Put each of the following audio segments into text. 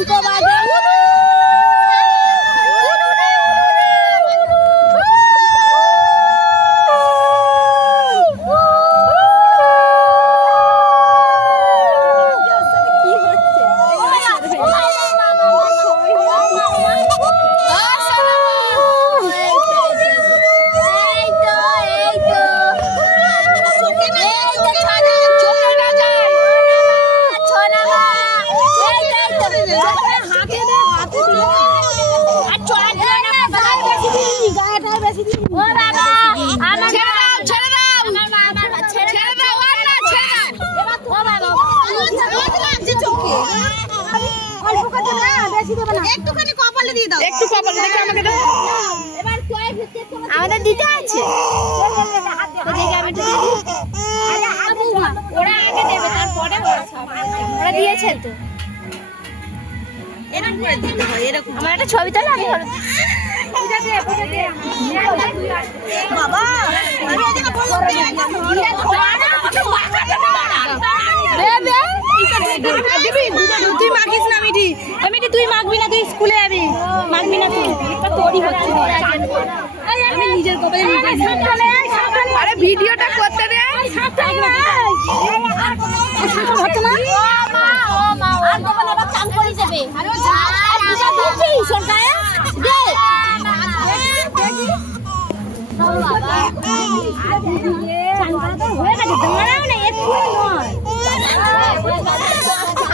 দুটো বাজে। একটুখানি কপালে দিয়ে দাও, একটু কপালে দেখে আমাকে দাও। আমাদের দিতে আছে। ওরা আগে দেবে, তারপরে ওরা দিয়েছে তো। এরকম করে দিতে হয়, এরকম। আমার একটা ছবি তোলা আমি হলো বাবা আমি এদিকে বললাম তুই মাখিস না মিঠি, মিঠি তুই মাখবি না, তুই স্কুলে যাবি, মাখবি না তুই। তোরই হচ্ছে আমি নিজের কপালে নিজে। আরে ভিডিওটা করতে দে।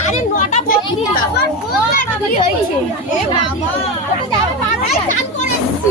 আরে 9টা 35 হয়েছে। এ বাবা চান করে এসেছি।